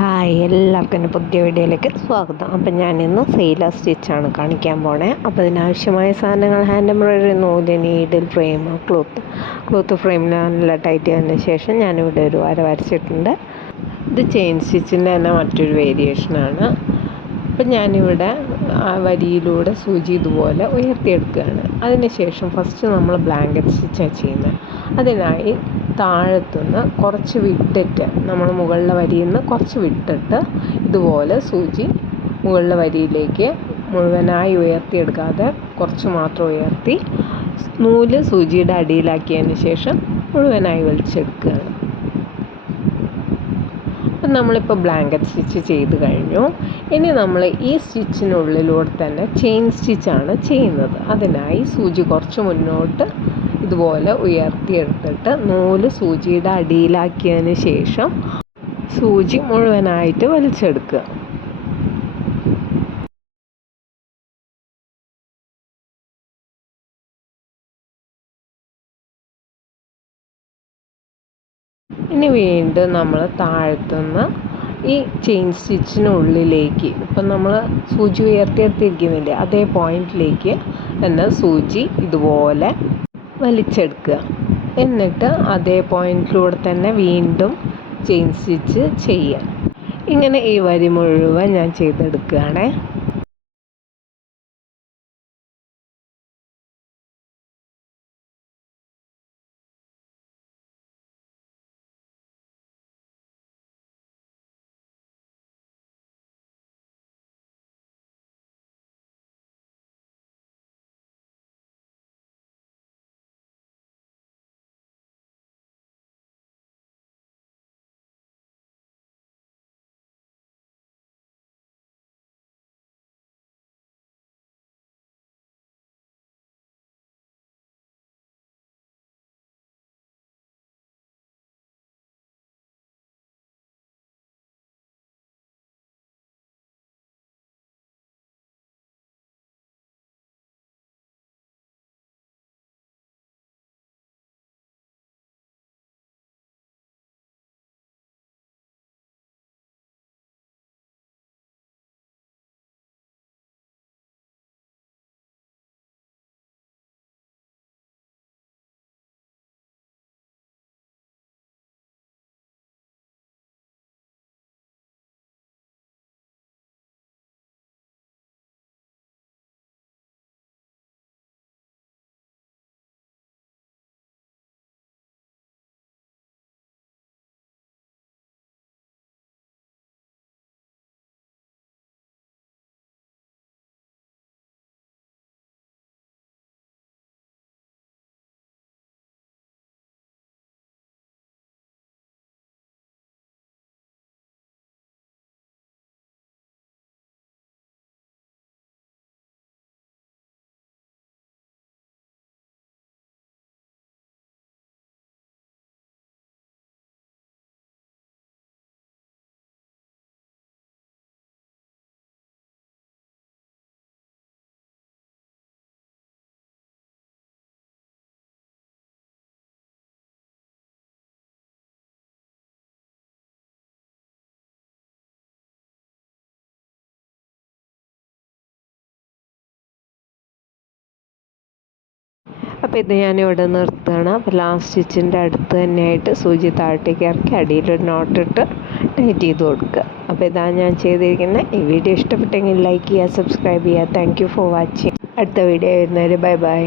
Hi, എല്ലാവർക്കും എൻ്റെ പുതിയ വീഡിയോയിലേക്ക് സ്വാഗതം. അപ്പം ഞാനിന്ന് സെയിലർ സ്റ്റിച്ചാണ് കാണിക്കാൻ പോണേ. അപ്പോൾ ഇതിനാവശ്യമായ സാധനങ്ങൾ ഹാൻഡ് എംബ്രോയിഡറി, നൂല്, നീഡിൽ, ഫ്രെയിം, ക്ലോത്ത് ഫ്രെയിമിൽ നല്ല ടൈറ്റ് ചെയ്തതിന് ശേഷം ഞാനിവിടെ ഒരു വര വരച്ചിട്ടുണ്ട്. ഇത് ചെയിൻ സ്റ്റിച്ചിൻ്റെ തന്നെ മറ്റൊരു വേരിയേഷനാണ്. അപ്പം ഞാനിവിടെ ആ വരിയിലൂടെ സൂചി ഇതുപോലെ ഉയർത്തിയെടുക്കുകയാണ്. അതിനുശേഷം ഫസ്റ്റ് നമ്മൾ ബ്ലാങ്കറ്റ് സ്റ്റിച്ചാണ് ചെയ്യുന്നത്. അതിനായി താഴത്തുനിന്ന് കുറച്ച് വിട്ടിട്ട്, നമ്മൾ മുകളിലെ വരിയിൽ നിന്ന് കുറച്ച് വിട്ടിട്ട് ഇതുപോലെ സൂചി മുകളിലെ വരിയിലേക്ക് മുഴുവനായി ഉയർത്തിയെടുക്കാതെ കുറച്ച് മാത്രം ഉയർത്തി നൂല് സൂചിയുടെ അടിയിലാക്കിയതിന് ശേഷം മുഴുവനായി വലിച്ചെടുക്കുകയാണ്. അപ്പം നമ്മളിപ്പോൾ ബ്ലാങ്കറ്റ് സ്റ്റിച്ച് ചെയ്ത് കഴിഞ്ഞു. ഇനി നമ്മൾ ഈ സ്റ്റിച്ചിനുള്ളിലൂടെ തന്നെ ചെയിൻ സ്റ്റിച്ചാണ് ചെയ്യുന്നത്. അതിനായി സൂചി കുറച്ച് മുന്നോട്ട് ഇതുപോലെ ഉയർത്തിയെടുത്തിട്ട് നൂല് സൂചിയുടെ അടിയിലാക്കിയതിന് ശേഷം സൂചി മുഴുവനായിട്ട് വലിച്ചെടുക്കുക. ഇനി വീണ്ടും നമ്മൾ താഴത്തുനിന്ന് ഈ ചെയിൻ സ്റ്റിച്ചിനുള്ളിലേക്ക്, ഇപ്പം നമ്മൾ സൂചി ഉയർത്തിയെടുത്തിരിക്കുന്നില്ലേ, അതേ പോയിൻറ്റിലേക്ക് തന്നെ സൂചി ഇതുപോലെ വലിച്ചെടുക്കുക. എന്നിട്ട് അതേ പോയിൻറ്റിലൂടെ തന്നെ വീണ്ടും ചെയിൻ സ്റ്റിച്ച് ചെയ്യുക. ഇങ്ങനെ ഈ വരി മുഴുവൻ ഞാൻ ചെയ്തെടുക്കുകയാണേ. അപ്പോൾ ഇത് ഞാനിവിടെ നിർത്തുകയാണ്. അപ്പോൾ ലാസ്റ്റ് സ്റ്റിച്ചിൻ്റെ അടുത്ത് തന്നെയായിട്ട് സൂചി താഴത്തേക്ക് ഇറക്കി അടിയിലൊരു നോട്ടിട്ട് ടൈറ്റ് ചെയ്ത് കൊടുക്കുക. അപ്പോൾ ഇതാണ് ഞാൻ ചെയ്തിരിക്കുന്നത്. ഈ വീഡിയോ ഇഷ്ടപ്പെട്ടെങ്കിൽ ലൈക്ക് ചെയ്യുക, സബ്സ്ക്രൈബ് ചെയ്യുക. Thank you for watching. അടുത്ത വീഡിയോ വരുന്നവരെ ബൈ ബൈ.